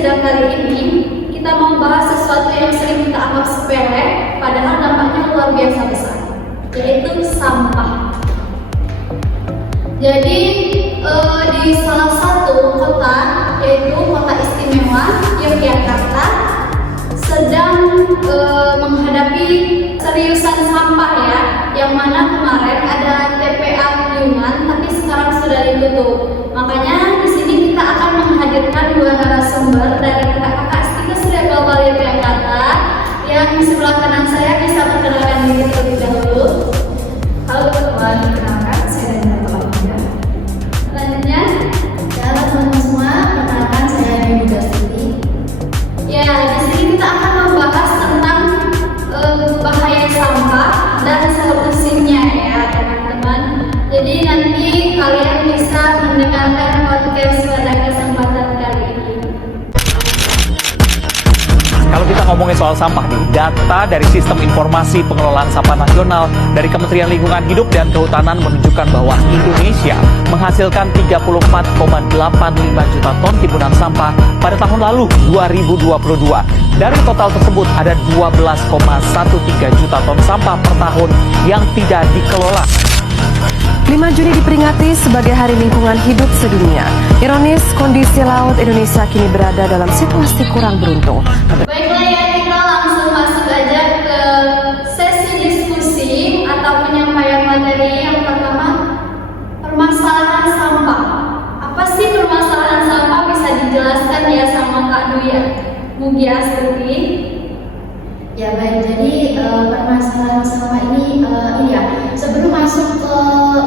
sidang kali ini kita mau bahas sesuatu yang sering kita anggap sepele, padahal dampaknya luar biasa besar, yaitu sampah. Jadi di salah satu kota, yaitu Kota Istimewa Yogyakarta, sedang menghadapi seriusan sampah ya, yang mana kemarin ada TPA Piungan, tapi sekarang sudah ditutup. Makanya di sini kita akan menghadirkan dua narasumber dari kakak-kakak Stika Surya Global Yogyakarta, yang di sebelah kanan saya bisa perkenalkan diri terlebih dahulu. Halo teman-teman, perkenalkan saya Daniel Tolaknya. Selanjutnya, halo teman-teman semua, perkenalkan saya Dewi Gastiti. ya, di sini kita akan membahas tentang bahaya sampah dan solusinya ya teman-teman. Jadi nanti kalian bisa mendengarkan podcast pada kesempatan kali ini. Kalau kita ngomongin soal sampah nih, data dari Sistem Informasi Pengelolaan Sampah Nasional dari Kementerian Lingkungan Hidup dan Kehutanan menunjukkan bahwa Indonesia menghasilkan 34,85 juta ton timbunan sampah pada tahun lalu 2022. Dari total tersebut ada 12,13 juta ton sampah per tahun yang tidak dikelola. 5 Juni diperingati sebagai Hari Lingkungan Hidup Sedunia. Ironis, kondisi laut Indonesia kini berada dalam situasi kurang beruntung. Baiklah ya, kita langsung masuk aja ke sesi diskusi atau penyampaian materi. Yang pertama, permasalahan sampah. Apa sih permasalahan sampah? Bisa dijelaskan ya sama Kak Duya Mugia Astuti. Ya baik, jadi permasalahan sampah ini ya, sebelum masuk ke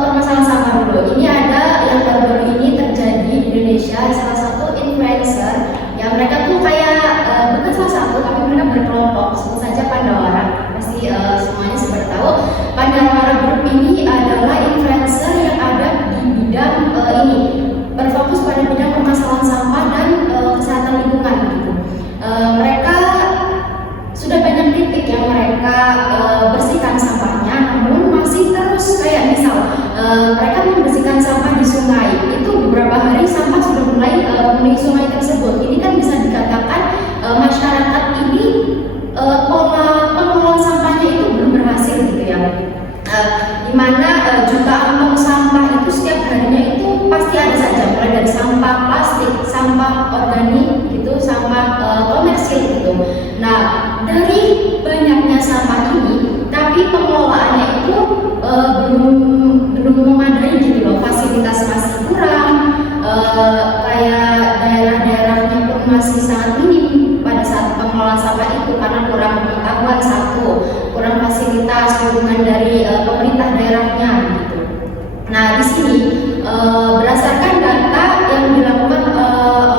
permasalahan sampah dulu, ini ada yang baru-baru ini terjadi di Indonesia, salah satu influencer yang mereka tuh kayak bukan salah satu tapi mereka berkelompok, sebut saja Pandawara. Pasti semuanya sudah tahu Pandawara Group ini adalah influencer yang ada di bidang ini, berfokus pada bidang permasalahan sampah dan kesehatan lingkungan gitu. Mereka sudah banyak titik yang mereka bersihkan sampahnya, namun masih terus kayak misal mereka membersihkan sampah di sungai, itu beberapa hari sampah sudah mulai memenuhi sungai tersebut. Ini kan bisa dikatakan masyarakat ini pola pengelolaan sampahnya itu belum berhasil gitu ya. Dimana jutaan ton sampah itu setiap harinya itu pasti ada saja, mulai dari sampah plastik, sampah organik gitu, sampah komersil gitu. Nah, dari banyaknya sampah ini, tapi pengelolaannya itu belum memadai gitu loh, fasilitas masih kurang, kayak daerah-daerahnya pun masih sangat minim pada saat pengelolaan sampah itu karena kurang pengetahuan satu, kurang fasilitas dukungan dari pemerintah daerahnya gitu. Nah di sini berdasarkan data yang dilakukan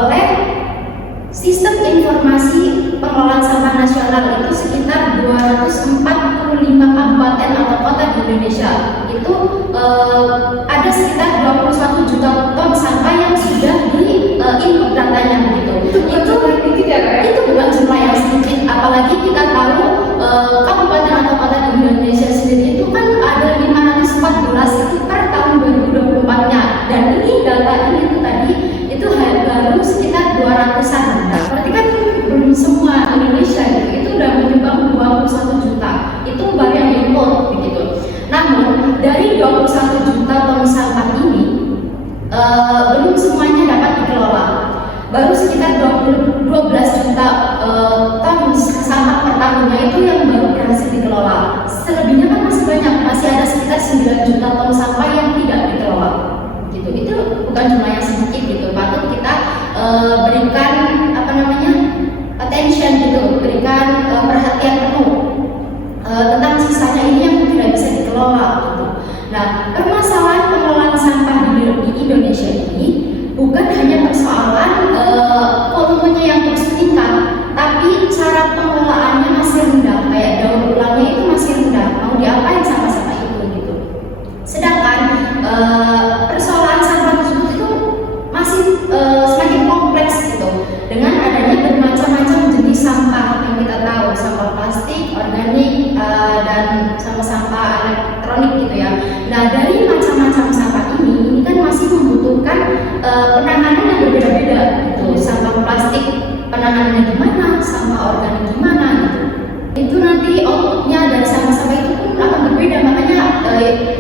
oleh Sistem Informasi Pengelolaan Sampah Nasional itu sekitar 245 kabupaten atau kota di Indonesia itu ada sekitar 21 juta ton sampah yang sudah di input datanya gitu. Itu bukan jumlah yang sedikit, apalagi kita tahu kabupaten atau kota di Indonesia sendiri itu kan ada 514 itu per tahun 2024-nya, dan ini data ini tuh tadi itu baru sekitar 200-an. Berarti kan belum semua Indonesia gitu, itu udah menyumbang 21 juta. Itu baru yang diimpor begitu. Namun dari 21 juta ton sampah ini belum semuanya dapat dikelola. Baru sekitar 12 juta ton sampah per tahunnya itu yang baru berhasil dikelola. Selebihnya kan masih banyak, masih ada sekitar 9 juta ton sampah yang tidak dikelola. Gitu. Itu bukan jumlah yang sedikit gitu. Patut kita berikan attention gitu, berikan perhatian penuh tentang sisanya ini yang tidak bisa dikelola gitu. Nah, permasalahan pengelolaan sampah di Indonesia ini bukan hanya persoalan volumenya yang terus meningkat, tapi cara pengelolaannya masih rendah, kayak daur ulangnya itu masih rendah. Mau diapain sampah-sampah itu gitu. Sedangkan persoalan sampah tersebut itu masih semakin kompleks gitu, dengan adanya bermacam-macam jenis sampah yang kita tahu, sampah plastik, organik, dan sampah-sampah elektronik gitu ya. Nah dari macam-macam sampah ini kan masih membutuhkan penanganan yang berbeda-beda gitu. Sampah plastik penanganannya gimana, sampah organik gimana gitu. Itu nanti outputnya dari sampah-sampah itu pun akan berbeda. Makanya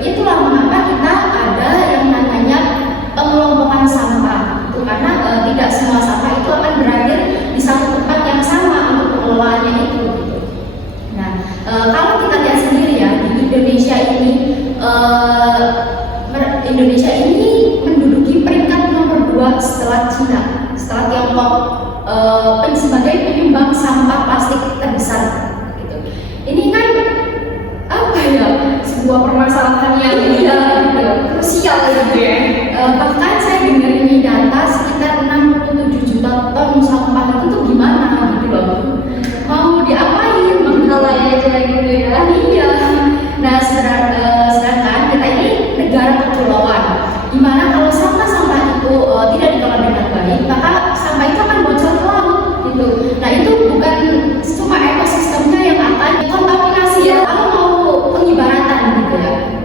itulah mengapa kita ada yang namanya pengelompokan sampah itu, karena tidak semua sampah itu akan berakhir di satu tempat yang sama untuk pengelolaannya itu gitu. Nah, kalau kita lihat sendiri ya, di Indonesia ini menduduki peringkat nomor 2 setelah Cina, setelah Tiongkok, sebagai penyumbang sampah plastik terbesar gitu. Ini kan apa ya, sebuah permasalahan yang krusial gitu ya. Bahkan saya dengar ini data sekitar 67 juta ton sampah itu tuh gimana gitu loh, mau diapain, menghalai aja gitu ya. Iya. Nah, sedangkan kita ini negara kepulauan, dimana kalau sampah-sampah itu tidak dikelola dengan baik, maka sampah itu akan bocor ke laut gitu. Nah, itu bukan cuma ekosistemnya yang akan dikontaminasi ya, kalau mau pengibaratan gitu ya.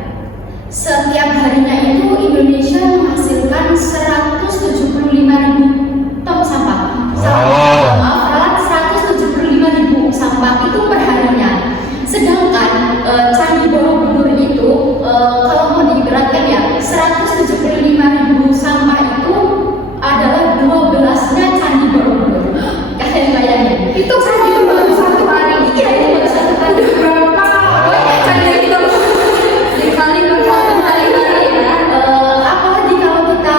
Setiap harinya itu Indonesia menghasilkan 175.000 ton sampah. Salah 175.000 sampah itu per harinya. Sedangkan Candi Borobudur itu kalau mau diibaratkan ya, 175.000 sampah itu adalah 12-nya Candi Borobudur. Kalian bayangin, itu Candi baru satu hari. Iya, itu baru satu hari. Berapa banyak Candi itu? Dikali berkali-kali ya. Apalagi kalau kita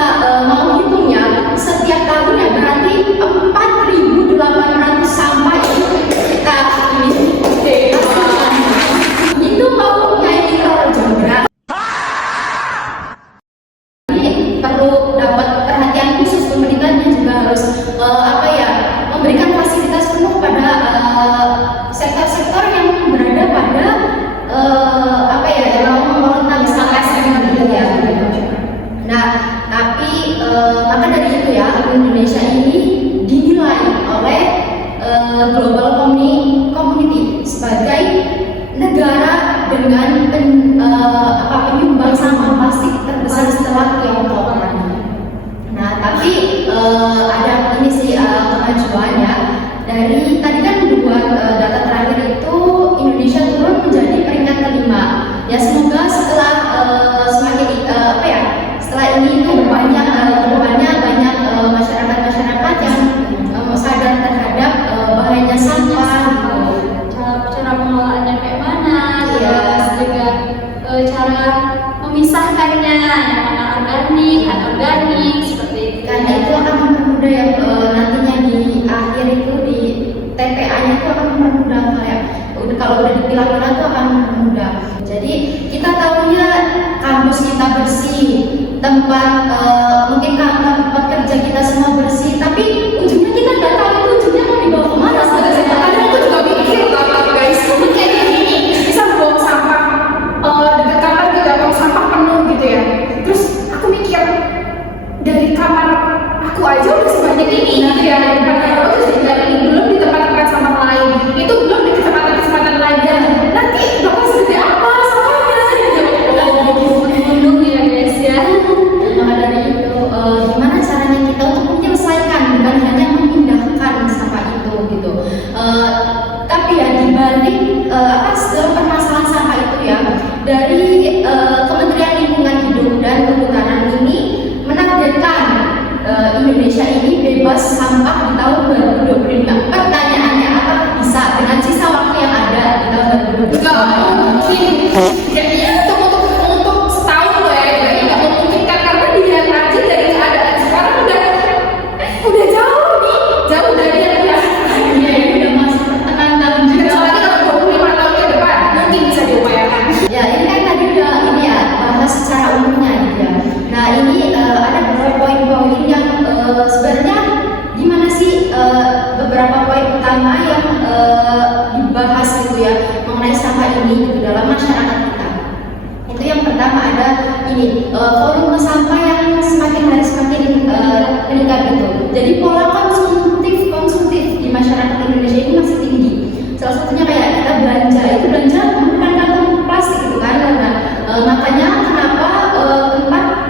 mau hitungnya setiap tahunnya, berarti 4.800 sampah itu kita ini itu mau nyanyi kalau jambret. Ini perlu dapat perhatian khusus, pemerintahnya juga harus memberikan fasilitas penuh pada sektor-sektor yang berada pada dalam mengelola sampah gitu ya. Nah, tapi maka dari itu ya, Indonesia ini dinilai oleh Global Community sebagai negara dengan penyumbang sampah plastik terbesar setelah Tiongkok. Nah, tapi ada ini sih kemajuan ya. Dari tadi kan membuat data terakhir itu Indonesia turun menjadi peringkat kelima. Ya, semoga setelah setelah ini itu banyak banyak masyarakat yang sadar terhadap bahayanya sampah gitu. Cara pengelolaannya kayak mana, terus juga cara memisahkannya, yang mana organik, anorganik, seperti itu. Karena itu akan mempermudah ya, nantinya di akhir itu di TPA-nya itu akan mempermudah kalau udah dipilah-pilah itu akan mempermudah. Jadi kita tahunya kampus kita bersih, mungkin tempat kerja kita semua bersih, tapi ujungnya kita nggak tahu itu ujungnya mau dibawa kemana. Kadang aku juga mikir guys, kayak gini bisa buang sampah dekat kamar juga buang sampah penuh gitu ya. Terus aku mikir dari kamar aku aja udah sebanyak ini gitu ya, dari kamar aku tuh sebanyak ini, belum di tempat-tempat sampah lain, itu belum di kesempatan-kesempatan lain, dan nanti bakal seperti apa sampahnya gitu. Ya guys ya. Maka dari itu gimana caranya kita untuk menyelesaikan, bukan hanya memindahkan sampah itu gitu. Tapi ya dibalik dalam permasalahan sampah itu ya, dari Kementerian Lingkungan Hidup dan Kehutanan ini menargetkan Indonesia ini bebas sampah di tahun 2025. Pertanyaannya, apakah bisa dengan sisa waktu yang ada di tahun 2025? Enggak mungkin. Kayaknya untuk setahun loh ya, kayaknya nggak memungkinkan, karena dilihat aja dari keadaan sekarang udah jauh dari yang Udah masuk pertengahan tahun juga. kecuali kalau 25 tahun ke depan mungkin bisa diupayakan. Ya, ini kan tadi udah ini ya, bahas secara umumnya gitu ya. Nah, ini ada beberapa poin-poin yang sebenarnya gimana sih beberapa poin utama yang dibahas gitu ya mengenai sampah ini gitu dalam masyarakat kita. Itu yang pertama ada ini volume sampah yang semakin hari semakin meningkat gitu. Jadi pola konsumtif di masyarakat Indonesia ini masih tinggi. Salah satunya kayak kita belanja bukan kantong plastik gitu kan. Nah, makanya kenapa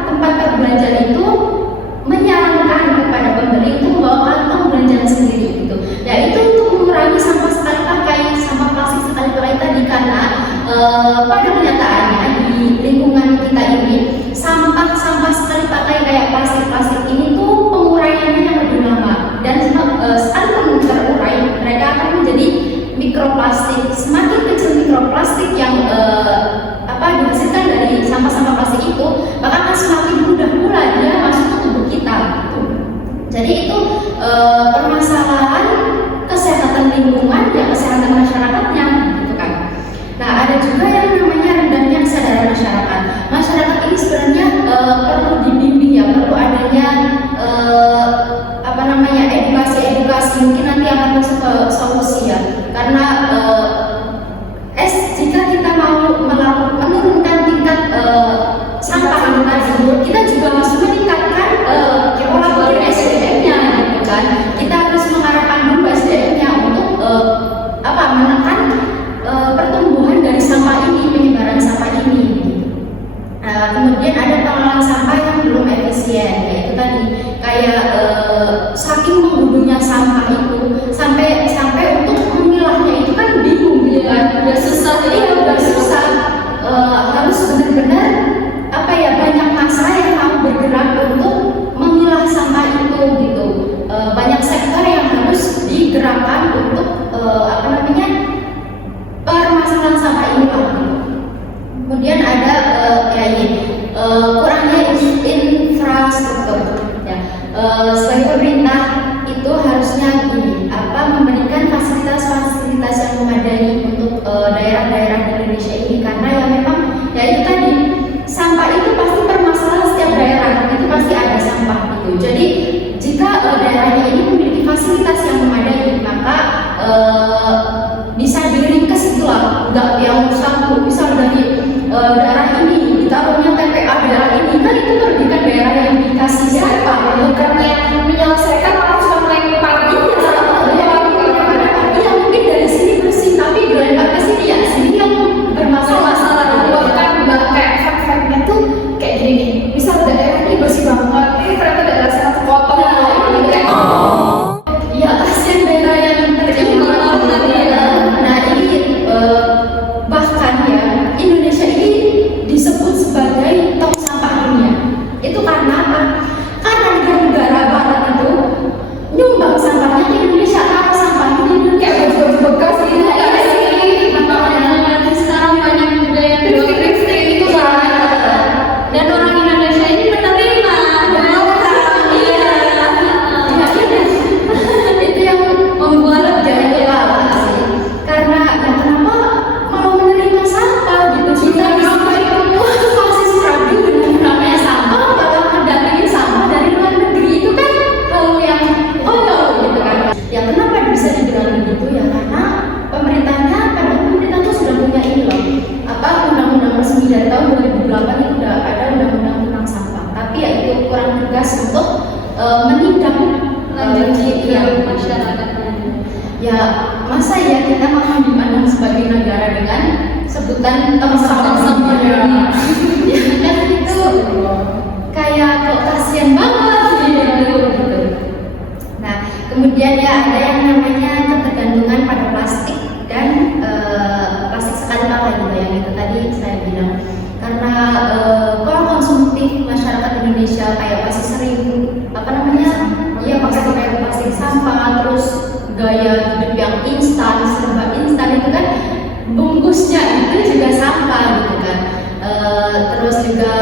tempat perbelanjaan itu menyarankan kepada pembeli untuk membawa kantong belanjaan sendiri gitu. pada kenyataannya di lingkungan kita ini sampah sekali pakai kayak plastik ini tuh penguraiannya yang lebih lama, dan sekali terurai mereka akan menjadi mikroplastik. Semakin kecil mikroplastik yang dihasilkan dari sampah-sampah plastik itu, maka akan semakin mudah pula dia masuk ke tubuh kita gitu. Jadi itu permasalahan kesehatan lingkungan ya, kesehatan masyarakatnya gitu kan. Nah, ada juga yang namanya rendahnya kesadaran masyarakat. Masyarakat ini sebenarnya perlu dibimbing ya, perlu adanya edukasi. Mungkin nanti akan masuk ke solusi ya, karena jika kita mau menurunkan tingkat sampah ini tadi, kita juga harus meningkatkan pola pikir SDM-nya gitu kan. Kita harus mengarahkan dulu SDM-nya untuk menekan pertumbuhan dari sampah ini, penyebaran sampah ini. Kemudian ada pengelolaan sampah yang belum efisien, yaitu tadi kayak saking menggulungnya sampah itu sampai untuk memilahnya itu kan bingung gitu kan, udah susah. Jadi udah susah, harus benar-benar banyak massa yang mau bergerak untuk memilah sampah itu gitu. Banyak sektor yang harus digerakkan untuk permasalahan sampah ini gitu. Kemudian ada kurangnya infrastruktur ya. Sebagai pemerintah itu harusnya memberikan fasilitas yang memadai untuk daerah-daerah di Indonesia ini, karena ya memang ya itu tadi, sampah itu pasti permasalahan setiap daerah, itu pasti ada sampah gitu. Jadi jika daerahnya ini memiliki fasilitas yang memadai, maka bisa diringkes itulah, nggak yang satu misal dari daerah ini ditaruhnya TPA daerah ini, kan itu merugikan daerah yang dikasih siapa, bukan yang menyelesaikan harus melempar mungkin dari sini bersih tapi dilempar ke sini, ya sini yang bermasalah. Bahkan kayak fact-factnya tuh kayak gini, misal daerah ini bersih banget, ini ternyata daerah sangat kotor. Ya kasihan daerah yang tercemar. Nah ini bahkan ya Indonesia ini disebut sebagai tong sampah dunia. Itu karena apa? Karena negara-negara barat itu nyumbang sampahnya ke Indonesia, karena sampahnya di Indonesia Kayak baju-baju bekas gitu kan. Sekarang banyak juga yang listrik itu kan, dan orang Indonesia ini menerima itu yang membuat jadi sih. Karena kenapa mau menerima sampah gitu, kita masih struggle dengan namanya sampah, kalau mendatangin sampah dari luar negeri itu kan hal yang gitu kan. Ya kenapa bisa dibilang begitu ya, karena pemerintah tuh sudah punya ini loh, Undang-Undang 9 tahun 2008 itu udah ada undang-undang tentang sampah, tapi ya itu kurang tegas untuk menindak masyarakatnya. ya. Masa ya kita mau dipandang sebagai negara dengan sebutan tong sampah dunia? Ya kan itu kayak kok kasihan banget gitu. Nah kemudian ya ada yang namanya ketergantungan pada plastik dan plastik sekali pakai gitu, yang itu tadi saya bilang. Karena pola konsumtif masyarakat Indonesia kayak masih sering pakai plastik sampah, terus gaya hidup yang instan, serba instan itu kan, bungkusnya itu juga sampah gitu kan. Terus juga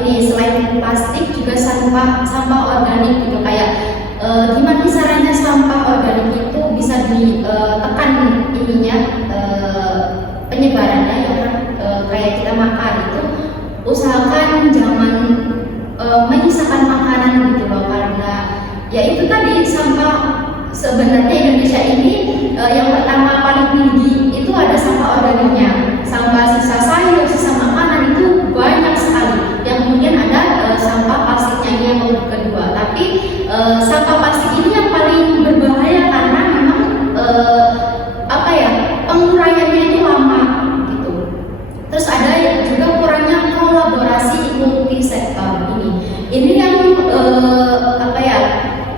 ini selain plastik juga sampah organik gitu, kayak gimana caranya sampah organik itu bisa ditekan penyebarannya ya kan. Kayak kita makan itu usahakan jangan menyisakan makanan gitu loh, karena ya itu tadi sampah. Sebenarnya Indonesia ini yang pertama paling tinggi itu ada sampah organiknya, sampah sisa sayur, sisa makanan itu banyak sekali. Yang kemudian ada sampah plastiknya, ini yang kedua. Tapi sampah plastik ini yang paling berbahaya karena memang penguraiannya itu lama gitu. Terus ada juga kurangnya kolaborasi multi sektor ini yang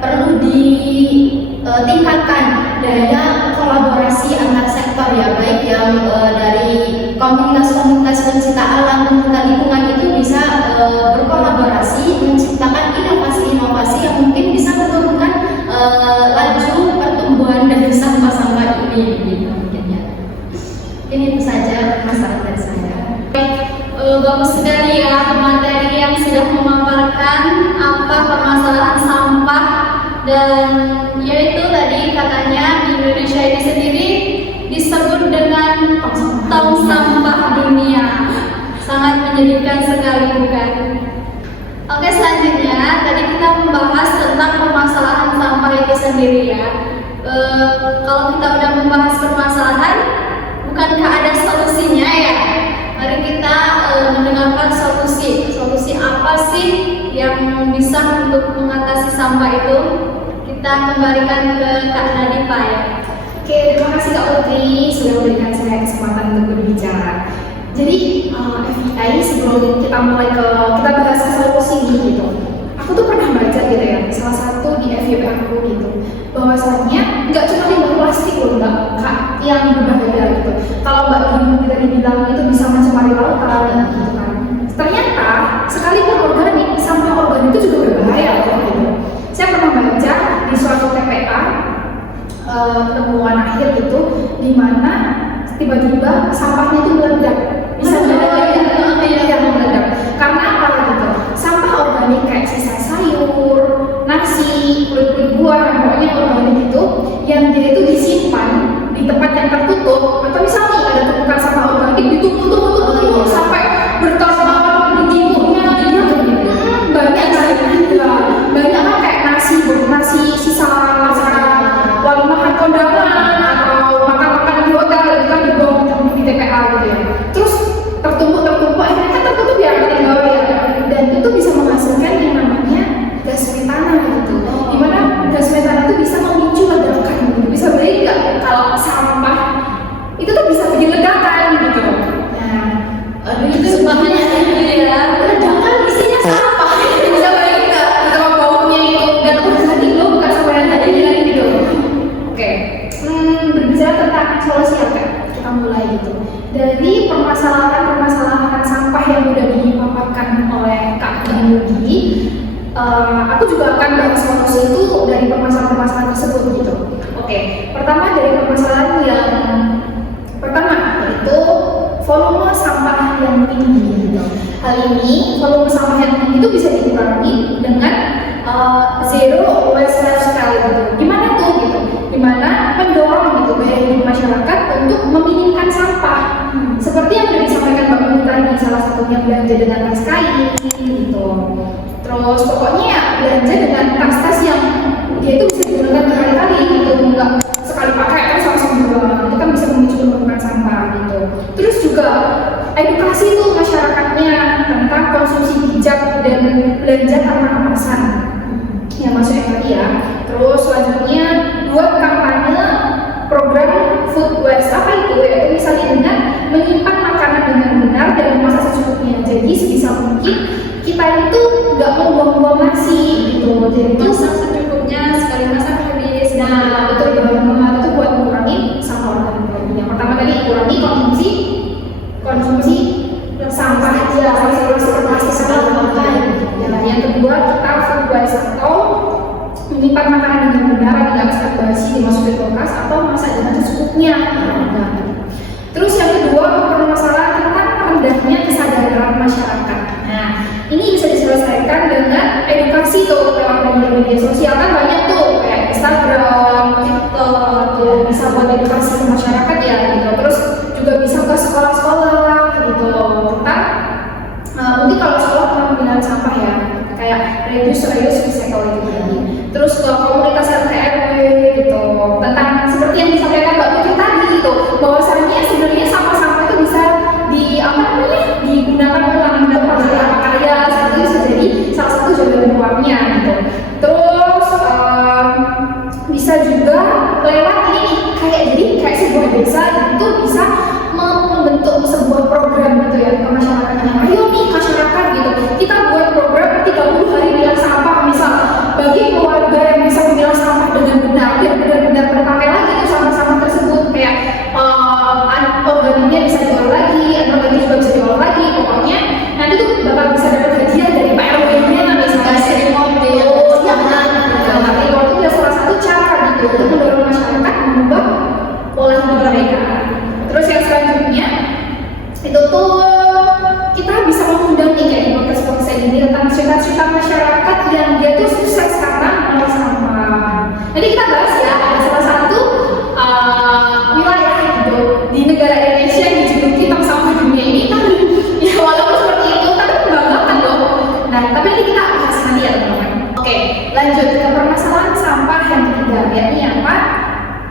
perlu ditingkatkan daya kolaborasi antar sektor ya, baik yang dari komunitas-komunitas pencinta alam, pencinta lingkungan itu bisa berkolaborasi menciptakan inovasi-inovasi yang mungkin bisa menurunkan laju pertumbuhan dari sampah-sampah ini gitu mungkin ya. Ini itu saja masalah dari saya. Bagus sekali ya materi yang sudah memaparkan apa permasalahan sampah, dan yaitu tadi katanya di Indonesia ini sendiri disebut dengan tong sampah dunia. Sangat menyedihkan sekali, bukan? Oke, selanjutnya tadi kita membahas tentang permasalahan sampah itu sendiri ya. Kalau kita udah membahas permasalahan, bukankah ada solusinya ya? Mari kita mendengarkan solusi apa sih yang bisa untuk mengatasi sampah itu. Kita kembalikan ke Kak Nadifa ya. Oke, terima kasih Kak Putri sudah memberikan saya kesempatan untuk berbicara. Jadi FYI sebelum kita bahas solusi gitu, aku tuh pernah baca gitu ya, salah satu di FYP aku gitu, bahwasannya nggak cuma limbah plastik loh Mbak Kak yang berbahaya gitu. Kalau Mbak Gini kita dibilang itu bisa mencemari lautan gitu kan. Ternyata sekalipun organik, sampah organik itu juga berbahaya loh gitu. Saya pernah baca di suatu TPA penemuan akhir gitu, di mana tiba-tiba sampahnya itu meledak, bisa meledak. Karena apa gitu? Sampah organik kayak sisa sayur, nasi, kulit-kulit buah, pokoknya organik itu yang dia itu disimpan di tempat yang tertutup, atau misalnya ada tumpukan sampah organik ditumpuk sampai bertahun-tahun di timbunnya gitu. Banyak kan kayak nasi sisa walimah kondangan atau makan-makan di hotel itu kan dibuang di TPA gitu ya. Terus tertumpuk akhirnya kan tertutup ya tinggal ya, dan itu bisa menghasilkan yang namanya gas metana gitu. Dimana gas metana itu bisa memicu ledakan gitu. Bisa baik nggak kalau sampah itu tuh bisa bikin ledakan gitu. Nah, itu bahannya gitu ya. Ledakan isinya sampah. Bisa baik nggak kita baunya itu dan organik loh, bukan sampah yang tadi gitu. Oke, berbicara tentang solusi apa? Kita mulai gitu. Dari permasalahan sampah yang sudah dipaparkan oleh Kak Yogi, aku juga akan bahas solusi itu dari permasalahan tersebut gitu. Oke, pertama dari permasalahan yang pertama yaitu volume sampah yang tinggi gitu. Hal ini volume sampah yang tinggi itu bisa dikurangi dengan zero waste lifestyle gitu. Gimana tuh gitu? Dimana mendorong gitu gaya hidup masyarakat untuk meminimkan sampah. Seperti yang sudah disampaikan Mbak Putri tadi, salah satunya belanja dengan tas kain gitu. Terus pokoknya ya belanja dengan tas-tas yang dia itu bisa digunakan berkali-kali gitu, nggak sekali pakai terus langsung buang. Itu kan bisa memicu penumpukan sampah gitu. Terus juga edukasi itu masyarakatnya tentang konsumsi bijak dan belanja karena kemasan. Ya maksudnya tadi ya. Terus selanjutnya buat kampanye program food waste apa itu, yaitu misalnya dengan menyimpan makanan dengan benar dan memasak secukupnya. Jadi sebisa mungkin kita itu nggak mau buang-buang nasi gitu. Jadi Masak secukupnya, sekali masak habis. nah betul banget, itu buat mengurangi sampah organik tadi. Yang pertama tadi kurangi konsumsi sampah aja, plastik sama ya. Yang kedua kita food waste atau menyimpan makanan dengan benar, tidak cepat basi, dimasukin kulkas atau masak dengan secukupnya. Terus yang kedua permasalahan tentang rendahnya kesadaran masyarakat. Nah ini bisa diselesaikan dengan edukasi tuh lewat media sosial, kan banyak tuh kayak Instagram, TikTok tuh bisa buat edukasi ke masyarakat ya gitu. Terus juga bisa ke sekolah-sekolah gitu tentang mungkin kalau sekolah pernah penggunaan sampah ya, kayak reduce, recycle gitu tadi. Terus ke komunitas RT RW gitu tentang seperti yang disampaikan Mbak Putri tadi gitu, bahwasannya sebenarnya sampah-sampah itu bisa digunakan ulang untuk apa karya, itu bisa jadi salah satu jawaban keluarnya gitu. Terus bisa juga diolah lagi, atau lagi juga bisa diolah lagi. Pokoknya nanti tuh bakal bisa dapat hadiah dari Pak RW-nya misalnya. Kasih remote ya. Tapi itu adalah salah satu cara gitu untuk mendorong masyarakat mengubah pola hidup mereka. Terus yang selanjutnya itu tuh kita bisa mengundang nih kayak di podcast ini tentang cerita-cerita masyarakat yang dia tuh sukses karena mengolah sampah. Nanti kita bahas ya, ada salah satu wilayah gitu di negara Indonesia yang dijuluki tong sampah dunia ini. Ya walaupun seperti itu, tapi membanggakan loh. Nah, tapi nanti kita bahas nanti ya teman-teman. Oke, lanjut ke permasalahan sampah yang ketiga, yakni apa?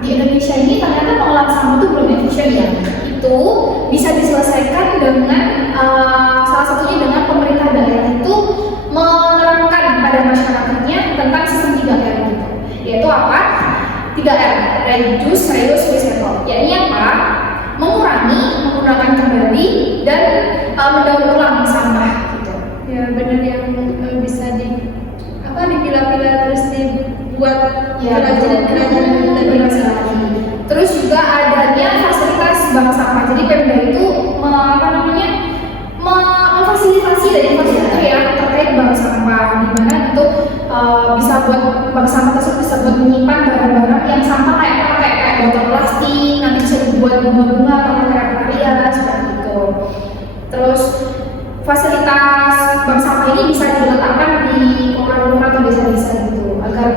Di Indonesia ini ternyata pengolahan sampah itu belum efisien ya. Itu bisa diselesaikan dengan salah satunya dengan pemerintah daerah itu menerapkan pada masyarakatnya tentang sistem 3R gitu. Yaitu apa? 3R, reduce, reuse, recycle. Yakni apa? Mengurangi, menggunakan kembali, dan mendaur ulang sampah gitu. Ya benar, yang bisa dipilah-pilah terus dibuat kerajinan dan lagi. Terus juga adanya fasilitas bank sampah. Jadi Pemda itu memfasilitasi dari infrastruktur ya terkait bank sampah, di mana itu bisa buat bank sampah tersebut bisa buat menyimpan barang-barang yang sampah kayak botol plastik, nanti bisa dibuat bunga-bunga atau karya-karya seperti itu. Terus fasilitas bank sampah ini bisa diletakkan di kelurahan atau desa-desa gitu agar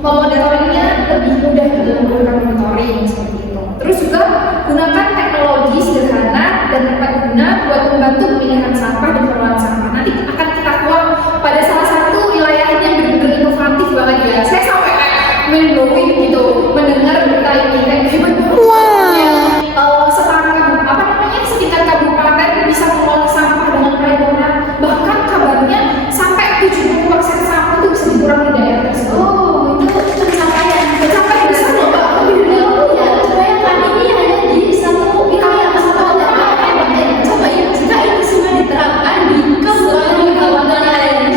memonitoringnya lebih mudah gitu, menggunakan monitoring seperti itu. Terus juga gunakan teknologi sederhana dan tepat guna buat membantu pemilihan sampah dan pengelolaan sampah. Nanti akan kita kuak pada salah satu wilayah yang benar-benar inovatif banget ya. Saya sampai kayak mind blowing gitu mendengar berita ini, kayak hebat banget. Sekitar kabupaten bisa mengolah sampah dengan paripurna, bahkan kabarnya sampai 70% sampah itu bisa dikurangi di daerah tersebut. Oh, itu pencapaian besar loh Mbak. Ya, bayangkan ini hanya di satu wilayah satu kabupaten. Coba ya, jika itu semua diterapkan di kabupaten lain,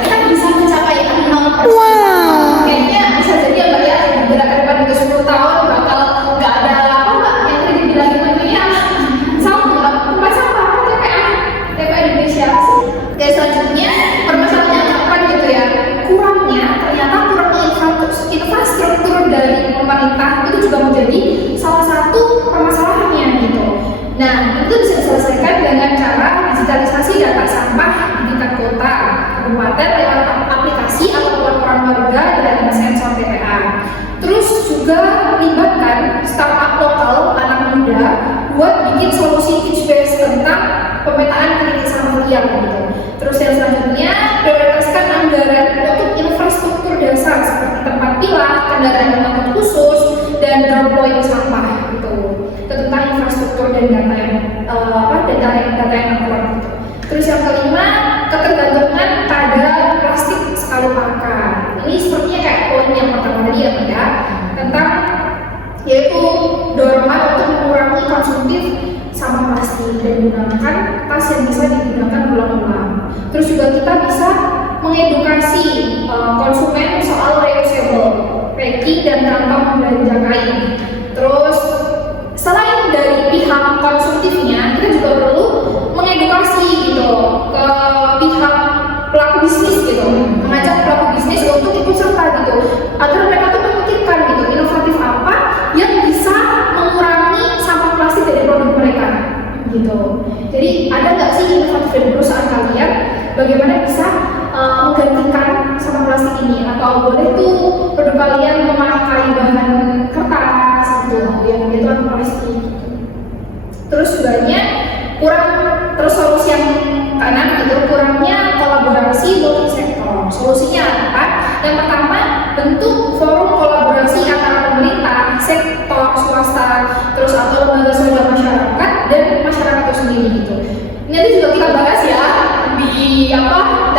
kita bisa mencapai 0%. Kayaknya bisa jadi ya Mbak ya, gerakan depan itu 10 tahun bakal nggak ada apa Mbak yang tadi dibilangin menterinya TPA Indonesia sih. Dan selanjutnya permasalahannya apa gitu ya, kurangnya infrastruktur dari pemerintah itu juga menjadi salah satu permasalahannya gitu. Nah, itu bisa diselesaikan dengan cara digitalisasi data sampah di tingkat kota, kabupaten lewat aplikasi atau laporan warga dan sensor TPA. Terus juga libatkan startup lokal anak muda buat bikin solusi pitch base tentang pemetaan kritik sampah liar gitu. Terus yang selanjutnya prioritaskan anggaran untuk infrastruktur dasar seperti tempat pilah, kendaraan angkut khusus, dan drop point sampah gitu. Itu tentang infrastruktur dan data yang akurat gitu. Terus yang kelima, ketergantungan pada plastik sekali pakai. Ini sepertinya kayak poin yang pertama tadi ya Pak ya, tentang yaitu dorongan untuk mengurangi konsumtif sampah plastik dan menggunakan tas yang bisa digunakan ulang-ulang. Terus juga kita bisa mengedukasi konsumen soal reusable, packing dan kantong belanja kain. Terus selain dari pihak konsumtifnya, kita juga perlu mengedukasi gitu ke pihak pelaku bisnis gitu, mengajak pelaku bisnis untuk ikut serta gitu, agar mereka tuh memikirkan gitu inovatif apa yang bisa mengurangi sampah plastik dari produk mereka gitu. Jadi ada nggak sih inovatif dari perusahaan kalian bagaimana bisa menggantikan sampah plastik ini, atau boleh tuh produk kalian memakai bahan kertas gitu yang itu kan plastik. Terus juga terus solusi yang kanan itu kurangnya kolaborasi multisektor. Solusinya apa? Yang pertama, bentuk forum kolaborasi antara pemerintah, sektor swasta, terus atau lembaga sosial masyarakat dan masyarakat itu sendiri gitu. Nanti juga kita bahas ya di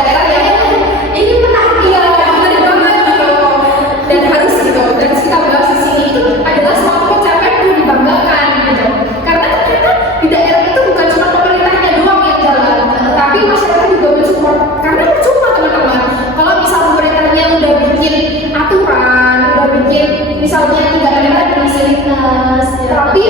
daerah yang ini menarik ya, menarik banget gitu dan harus gitu. Dan kita bahas di sini itu adalah suatu pencapaian perlu dibanggakan gitu. Karena ternyata di daerah itu bukan cuma pemerintahnya doang yang jalan, tapi masyarakat juga mensupport. Karena percuma teman-teman, kalau misal pemerintahnya udah bikin aturan, udah bikin misalnya tidak ada fasilitas, tapi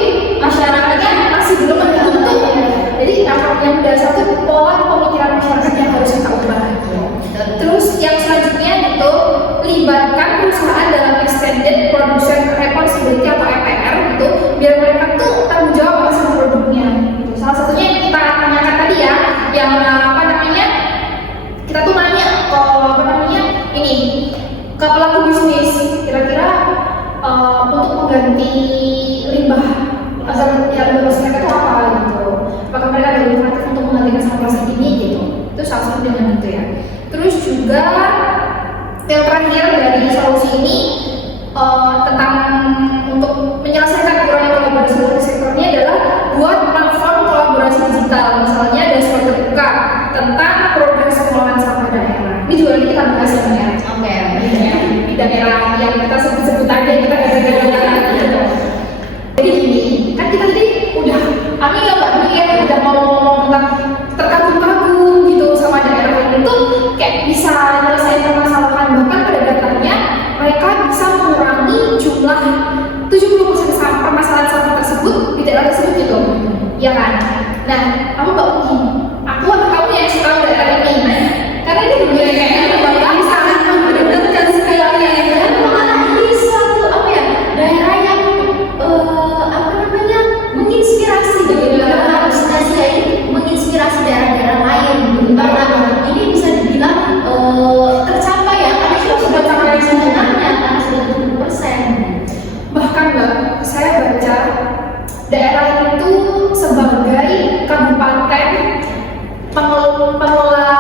salah satu dengan itu ya. Terus juga yang terakhir dari solusi ini tentang untuk menyelesaikan kurangnya kolaborasi multi sektornya adalah buat platform kolaborasi digital, misalnya dashboard terbuka tentang progres pengelolaan sampah daerah. Ini juga nanti kita bahas ya. Oke. Di daerah yang kita sebut-sebut aja, kita gagal-gagalan gitu. Jadi gini, kan kita tadi udah udah ngomong tentang terkagum-kagum gitu sama daerah ini tuh kayak bisa nyelesain permasalahan, bahkan pada datanya mereka bisa mengurangi jumlah 70% permasalahan sampah tersebut di daerah tersebut gitu, ya kan? Nah, kamu nggak mungkin, aku atau kamu yang tahu daerah ini, karena ini benar kayaknya kebanggaan sangat membedakan sekali ya. Ini suatu apa ya, daerah yang apa namanya, menginspirasi gitu. Menginspirasi daerah-daerah lain gitu. Karena ini bisa dibilang tercapai ya, karena sudah tercapai sebenarnya, karena sudah 70%. Bahkan Mbak, saya baca daerah itu sebagai kabupaten pengelola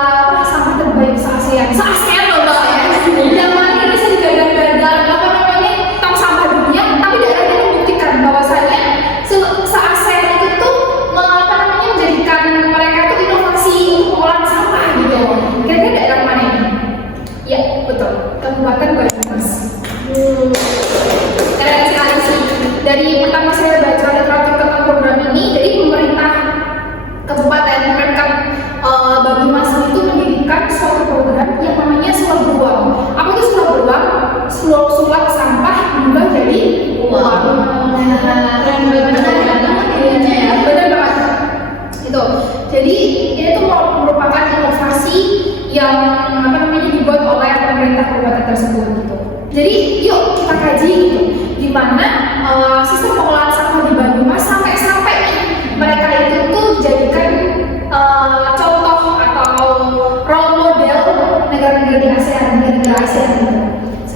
sampah terbaik se-ASEAN. Se-ASEAN loh Mbak ya. Yang mana Indonesia digadang-gadang apa namanya tong sampah dunia, tapi daerahnya membuktikan bahwasannya se-ASEAN itu tuh menjadikan mereka tuh inovasi untuk pengolahan sampah gitu. Kira-kira daerah mana ini? Ya betul, Kabupaten Banyumas. Keren sekali sih. Dari pertama saya baca literatur tentang program ini, jadi pemerintah Kabupaten Pemkab Banyumas itu mendirikan suatu program yang namanya sulap beruang. Apa itu sulap beruang? Sulap sampah diubah jadi uang. Keren banget ya. Benar banget. Itu. Jadi ini tuh merupakan inovasi yang dibuat oleh pemerintah kabupaten tersebut gitu. Jadi yuk kita kaji gitu, gimana sistem pengolahan sampah di Banyumas sampai mereka itu tuh jadikan contoh atau role model negara-negara di ASEAN, negara-negara ASEAN gitu.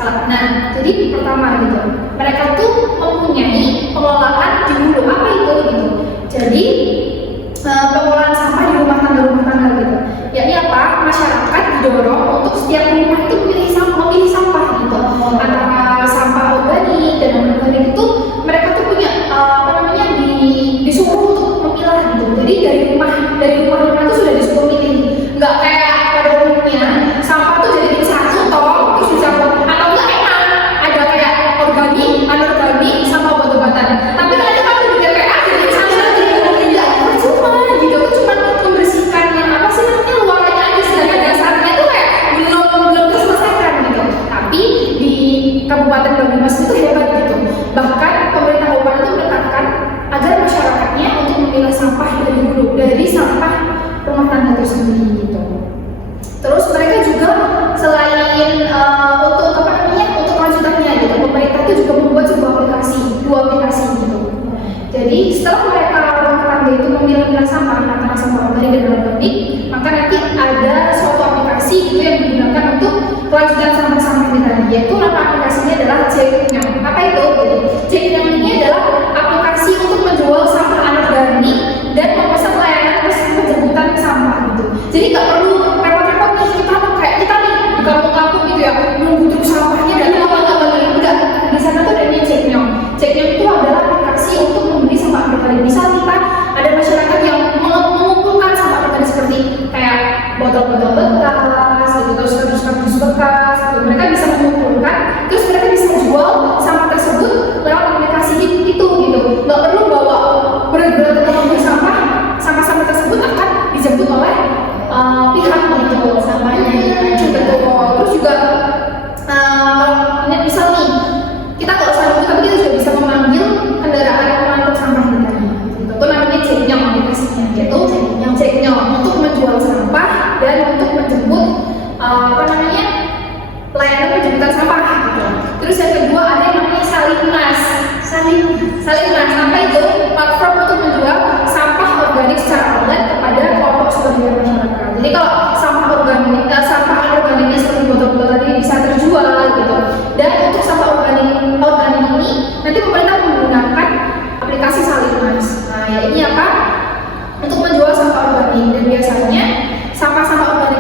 Nah, jadi pertama gitu, mereka tuh mempunyai pengelolaan di hulu. Apa itu gitu? Jadi pengolahan sampah di rumah tangga gitu. Yakni apa? Masyarakat didorong untuk setiap rumah itu memilih sampah gitu. Antara sampah organik dan non-organik itu mereka tuh punya disuruh untuk memilah gitu. Jadi dari rumah itu sudah disuruh milih. Nggak kayak pada umumnya sampah tuh jadi satu toh terus dicampur, atau enggak emang ada kayak organik, anorganik sama obat-obatan. Tapi nanti kalau di TPA jadi sama tidak percuma gitu. Itu cuma membersihkan yang apa sih namanya luarannya aja, sedangkan dasarnya itu kayak belum terselesaikan gitu. Tapi di Kabupaten Banyumas itu hebat gitu. Bahkan pemerintah kabupaten itu menetapkan agar masyarakatnya untuk memilah sampah dari hulu, dari sampah rumah tangga tersendiri gitu. Terus mereka juga selain untuk lanjutannya gitu, pemerintah itu juga membuat dua aplikasi gitu. Jadi setelah mereka rumah tangga itu memilah sampah antara sampah organik dan non-organik, maka nanti ada suatu aplikasi gitu yang digunakan untuk kelanjutan sampah-sampah ini tadi, yaitu nama aplikasinya adalah Jeknyong. Apa itu? Jeknyong ini adalah aplikasi untuk menjual sampah anorganik dan memesan layanan penjemputan sampah gitu. Jadi nggak perlu repot-repot nih kita nih di kampung-kampung gitu ya nunggu terus sampahnya dan enggak. Di sana tuh ada Jeknyong. Jeknyong itu adalah aplikasi untuk membeli sampah anorganik. Misal kita ada masyarakat yang mengumpulkan sampah anorganik seperti kayak botol-botol bekas, gitu, terus kardus bekas, gitu. Mereka bisa mengumpulkan, terus mereka bisa jual sampah tersebut lewat aplikasi itu gitu. Nggak perlu bawa berat-berat untuk sampah tersebut akan dijemput oleh pihak gitu sampahnya. Terus juga misal nih kita nggak usah nunggu, tapi kita juga bisa memanggil kendaraan pengangkut sampah ini tadi. Itu namanya Jeknyong aplikasinya, yaitu Jeknyong untuk menjual sampah dan untuk menjemput layanan penjemputan sampah gitu. Terus yang kedua ada yang namanya Salimnas. Apa itu? Platform untuk menjual sampah organik secara online kepada kelompok sebagian masyarakat. Jadi kalau sampah anorganiknya seperti botol-botol tadi bisa terjual gitu. Dan untuk sampah organik ini nanti pemerintah menggunakan aplikasi Salimnas. Nah, ya ini apa? Untuk menjual sampah organik, dan biasanya sampah-sampah organik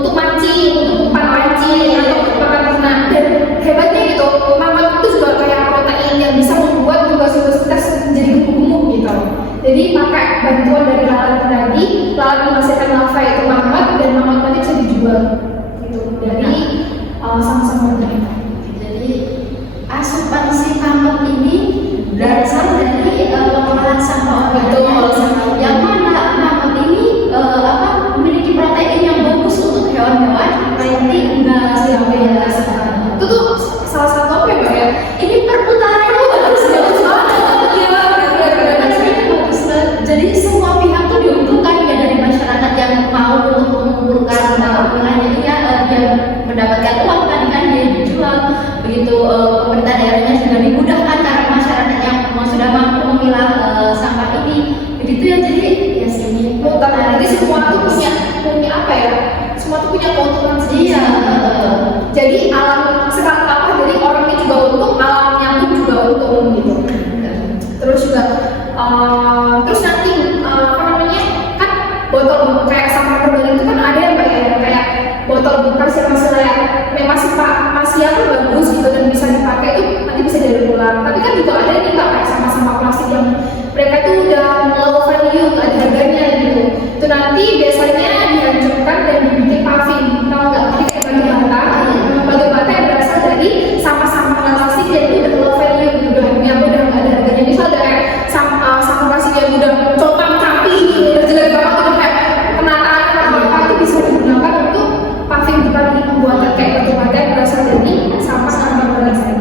untuk mancing, untuk umpan pancing atau untuk makan ternak. Dan hebatnya gitu, mamut itu juga kayak protein yang bisa membuat tugas-tugas kita menjadi gemuk gitu. Jadi pakai bantuan dari lalat tadi, lalat menghasilkan larva itu mamut, dan mamut tadi bisa dijual gitu dari sama-sama mereka. Jadi asupan si mamut ini berasal dari pengolahan sampah organik. Yang mana mamut ini memiliki protein yang bagus untuk hewan-hewan seperti unggas, unggas. Itu tuh salah satu apa ya Mbak ya? Ini perputarannya bagus banget. Iya, Bagus banget. Jadi semua pihak tuh diuntungkan ya, dari masyarakat yang mau untuk mengumpulkan uangnya, dia mendapatkan uang kan dia dijual. Begitu pemerintah daerahnya sudah dimudahkan karena masyarakat yang sudah mampu memilah sampah ini. Begitu ya, jadi ya sini. Jadi semua tuh punya apa ya? Semua tuh punya keuntungan sendiri. Iya. Jadi alam sekarang apa? Jadi orangnya juga untung, alamnya pun juga untung gitu. Terus juga terus nanti apa namanya, kan botol kayak sampah organik itu kan ada yang kayak botol bekas yang masih layak, masih apa bagus gitu dan bisa dipakai, itu nanti bisa jadi ulang. Tapi kan juga ada nih kayak sampah plastik yang mereka tuh udah low value, nggak ada harganya gitu. Itu nanti biasanya dihancurkan dan dibikin paving, tahu nggak? Jadi kayak batu bata yang berasal dari sampah plastik yang itu udah low value gitu, udah nggak ada harganya. Misal ada kayak sampah plastik yang udah coklat capi, udah jelek banget, udah kayak penataan apa itu bisa digunakan untuk paving bukan di pembuatan kayak batu bata yang berasal dari sampah plastik.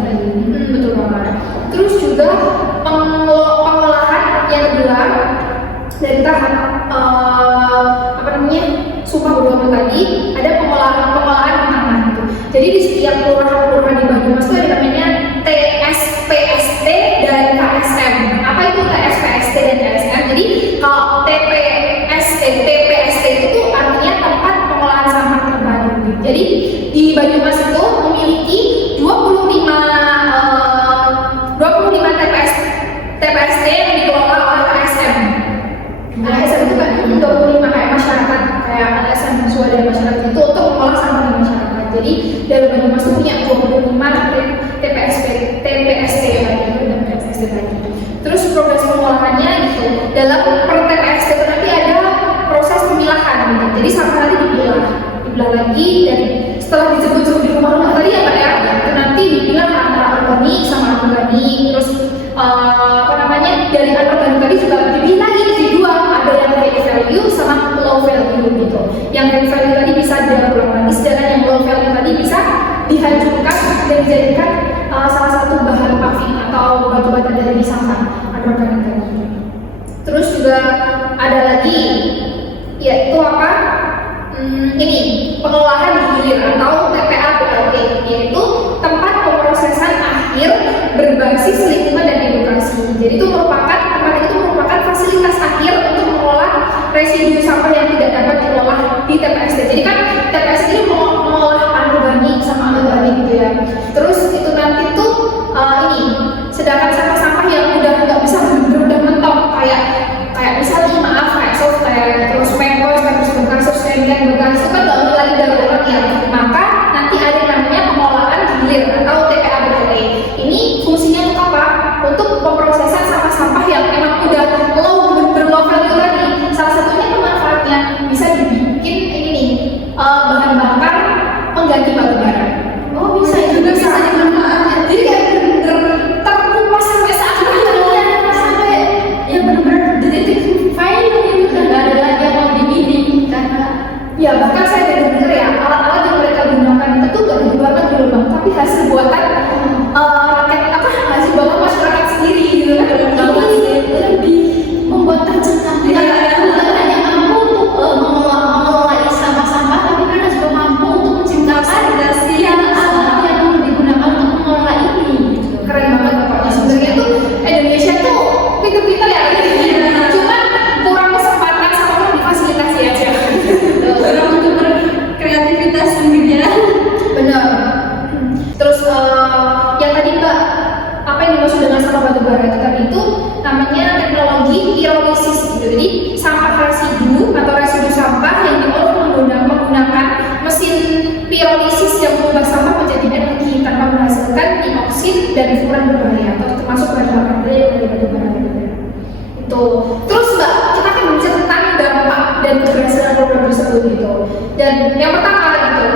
Betul banget. Terus juga pengolahan yang kedua dari tahap apa namanya, sumpah bodoh tadi, ada pengolahan tanah gitu. Jadi di setiap kelurahan di Banyumas itu ada namanya TSPST dan KSM. Apa itu TSPST dan KSM? Jadi kalau TPST itu artinya tempat pengolahan sampah terpadu. Jadi di Banyumas itu memiliki 25 TPST yang dikelola oleh KSM. KSM itu kan 25 kayak masyarakat, kayak LSM dari masyarakat itu untuk mengolah sampah di masyarakat. Jadi dari Banyumas itu punya 25 TPST tadi. Terus proses pengolahannya gitu, dalam per TPST itu nanti ada proses pemilahan gitu. Jadi sampah nanti dipilah lagi, dan setelah dijemput di rumah tadi ya Pak ya, itu nanti dipilah antara organik sama anorganik. Terus apa namanya, dari anorganik tadi juga dipilah lagi jadi dua, ada yang high value sama low value gitu. Yang high value tadi bisa diulang lagi, sedangkan yang low value tadi bisa dihancurkan dan dijadikan salah satu bahan paving atau batu-bata dari sampah anorganik tadi. Terus juga ada lagi, yaitu apa? Ini pengolahan hilir atau TPA PLT, yaitu tempat pemrosesan akhir berbasis lingkungan dan edukasi. Jadi itu merupakan fasilitas akhir untuk mengolah residu sampah yang tidak dapat diolah di TPST. Jadi kan TPST ini mengolah anorganik sama anorganik gitu ya. Terus itu nanti tuh ini, sedangkan sampah-sampah yang udah nggak bisa udah mentok kayak misalnya maaf kayak software, terus mempos, terus bekas, bekas itu kan nggak boleh lagi daur ulang ya. Maka nanti ada namanya pengolahan hilir atau TPA BLT. Ini fungsinya untuk apa? Untuk pemrosesan sampah-sampah yang memang udah berlow value tadi. Salah satunya pemanfaatnya bisa dibikin ini nih, bahan bakar pengganti batu bara. Oh bisa juga bisa dimanfaatkan. Jadi kayak bener-bener terkupas sampai saat sampai ya benar-benar detik value gitu, nggak ada lagi yang mau dibidik karena ya bahkan saya dengar ya, alat-alat yang mereka gunakan itu tuh gak dibuatkan di rumah, tapi hasil buatan hasil buatan masyarakat sendiri gitu kan. lebih membuat tercengkam ya, bukan hanya mampu untuk mengelola sampah-sampah, tapi mereka juga mampu untuk menciptakan alat yang digunakan untuk mengelola ini gitu. Keren banget pokoknya. Sebenarnya tuh Indonesia tuh pinter-pinter ya, cuma kurang kesempatan sama orang difasilitasi aja. Kurang untuk berkreativitas sendiri ya. Benar. Terus yang tadi Mbak, apa yang dimaksud dengan sampah batu bara itu tadi itu namanya teknologi pirolisis gitu. Jadi sampah residu atau residu sampah yang diolah menggunakan mesin dan furan berbahaya atau termasuk bahan bakar yang dari batu bara gitu. Itu. Terus Mbak, kita akan bicara tentang dampak dan keberhasilan program tersebut gitu. Dan yang pertama gitu,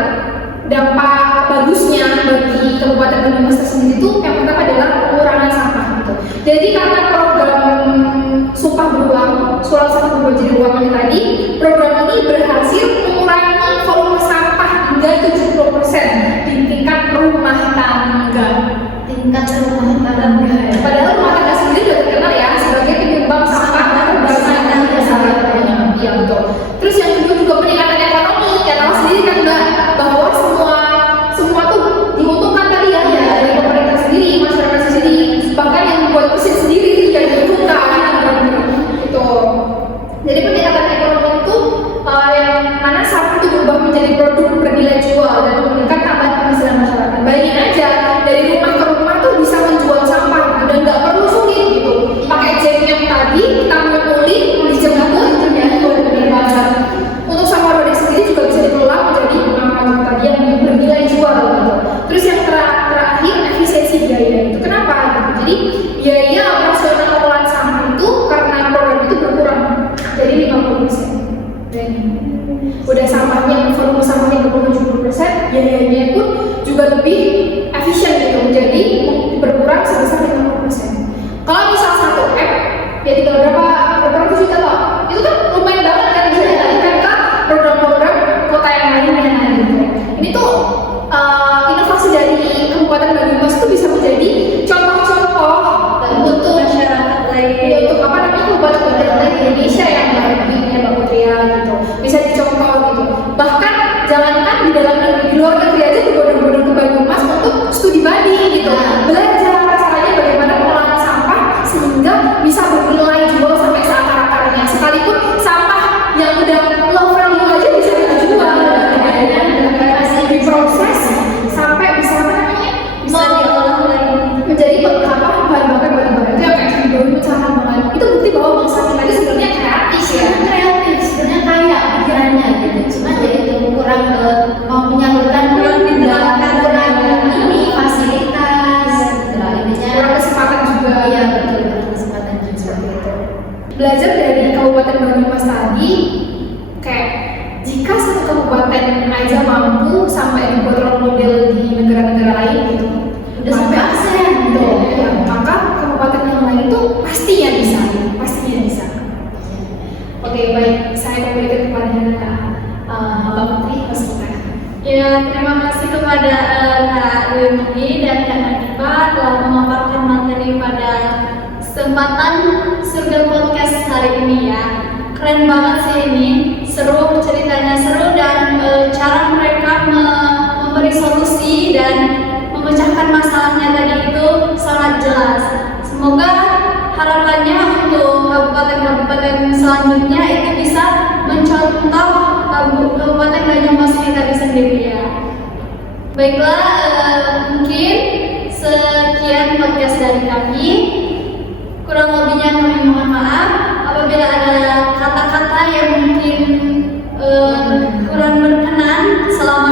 dampak bagusnya bagi Kabupaten Banyumas tersendiri itu yang pertama adalah pengurangan sampah gitu. Jadi karena program Sumpah Beruang, sulap sampah berubah jadi uang ini tadi, program ini berhasil mengurangi volume sampah hingga 70% di tingkat rumah tangga. Tingkat rumah tangga. Padahal rumah tangga sendiri sudah terkenal ya sebagai penyumbang sampah terbesar di masyarakat. Iya betul. Terus yang kedua juga peningkatan ekonomi. Ya tahu sendiri kan Mbak bahwa semua tuh diuntungkan tadi ya dari pemerintah sendiri, masyarakat sendiri, bahkan yang buat mesin sendiri yang diuntungkan. Gitu. Jadi peningkatan ekonomi itu yang mana sampah itu berubah menjadi produk bernilai jual dan memberikan tambahan penghasilan masyarakat. Bayangin aja dari rumah ke rumah tuh bisa menjual sampah gitu, dan nggak perlu sulit gitu. Pakai jam yang tadi kita memulih dijemput di pasar. Untuk sampah organik sendiri juga bisa dikelola menjadi produk tadi yang bernilai jual gitu. Terus yang terakhir efisiensi biaya itu kenapa? Gitu. Jadi biaya operasional pengelolaan sampah itu karena program itu berkurang dari 50%. Dan udah sampahnya volume sampahnya berkurang 70%, biayanya pun juga lebih efisien gitu, jadi berkurang sebesar 50%. Kalau misal 1 M ya tinggal berapa juta toh? Itu kan lumayan banget kan bisa dialihkan ke program-program kota yang lainnya gitu. Ini tuh inovasi dari Kabupaten Banyumas itu bisa menjadi contoh-contoh untuk masyarakat lain. ya, untuk apa namanya kabupaten lain di Indonesia yang baik ya Mbak Putri ya gitu. Bisa dicontoh gitu. Bahkan jangankan di dalam negeri, di luar negeri aja berbondong-bondong ke Banyumas untuk studi banding gitu. Belajar caranya bagaimana pengelolaan sampah sehingga bisa bernilai jual sampai seakar-akarnya. Sekalipun sampah yang udah low value aja bisa dijual. Masih diproses sampai bisa apa namanya? Bisa diolah lagi. Menjadi bahan bakar batu bara. Itu yang kayak dulu misalkan banget. Itu bukti bahwa bangsa kita itu sebenarnya kreatif ya. Kreatif, sebenarnya kaya pikirannya gitu. Cuma jadi itu kurang mau menyalurkan kurang ini fasilitas gitu lah intinya. Kurang kesempatan juga. Iya betul, kurang kesempatan juga. Seperti itu. Belajar dari Kabupaten Banyumas tadi, kayak jika satu kabupaten aja mampu sampai dibuat role model di negara-negara lain gitu, Udah sampai ASEAN gitu, ya, maka kabupaten yang lain itu pastinya bisa. Oke baik, saya kembalikan kepada Mbak Putri Masukkan. Ya, terima kasih kepada Kak Wimudi dan Kak Nadifa telah memaparkan materi pada kesempatan Surga Podcast hari ini ya. Keren banget sih ini, seru, ceritanya seru dan cara mereka memberi solusi dan memecahkan masalahnya tadi itu sangat jelas. Semoga harapannya untuk kabupaten-kabupaten selanjutnya itu bisa mencontoh Kabupaten Banyumas ini tadi sendiri ya. Baiklah, mungkin sekian podcast dari kami. Kurang lebihnya kami mohon maaf apabila ada kata-kata yang mungkin kurang berkenan selama